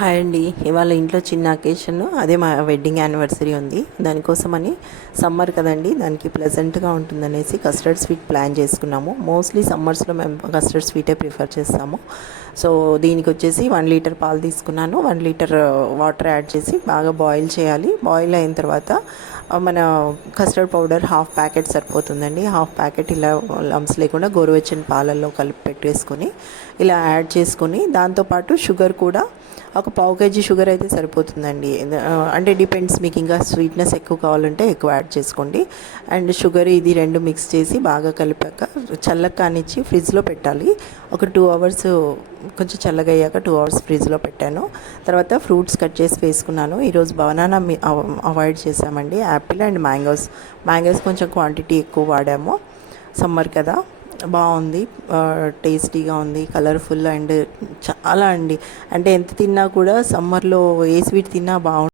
Hi అండి. ఇవాళ ఇంట్లో చిన్న అకేషన్, అదే మా వెడ్డింగ్ యానివర్సరీ ఉంది. దానికోసమని సమ్మర్ కదండి, దానికి ప్లెజెంట్గా ఉంటుందనేసి కస్టర్డ్ స్వీట్ ప్లాన్ చేసుకున్నాము. మోస్ట్లీ సమ్మర్స్లో మేము కస్టర్డ్ స్వీటే ప్రిఫర్ చేస్తాము. సో దీనికి వచ్చేసి 1 లీటర్ పాలు తీసుకున్నాను. 1 లీటర్ వాటర్ యాడ్ చేసి బాగా బాయిల్ చేయాలి. బాయిల్ అయిన తర్వాత మన కస్టర్డ్ పౌడర్ హాఫ్ ప్యాకెట్ సరిపోతుందండి. హాఫ్ ప్యాకెట్ ఇలా లంప్స్ లేకుండా గోరువెచ్చని పాలల్లో కలిపి పెట్టేసుకొని ఇలా యాడ్ చేసుకొని, దాంతోపాటు షుగర్ కూడా ఒక పావు కేజీ షుగర్ అయితే సరిపోతుందండి. అంటే డిపెండ్స్, మీకు ఇంకా స్వీట్నెస్ ఎక్కువ కావాలంటే ఎక్కువ యాడ్ చేసుకోండి. అండ్ షుగర్ ఇది రెండు మిక్స్ చేసి బాగా కలిపాక చల్లగా కానిచ్చి ఫ్రిడ్జ్లో పెట్టాలి. ఒక 2 అవర్స్, కొంచెం చల్లగా అయ్యాక 2 అవర్స్ ఫ్రిడ్జ్లో పెట్టాను. తర్వాత ఫ్రూట్స్ కట్ చేసి వేసుకున్నాను. ఈరోజు బనానా అవాయిడ్ చేసామండి. యాపిల్ అండ్ మ్యాంగోస్ కొంచెం క్వాంటిటీ ఎక్కువ వాడాము. సమ్మర్ కదా, బాగుంది, టేస్టీగా ఉంది, కలర్ఫుల్ అండ్ చాలా అండి. అంటే ఎంత తిన్నా కూడా సమ్మర్లో ఏ స్వీట్ తిన్నా బాగుంటుంది.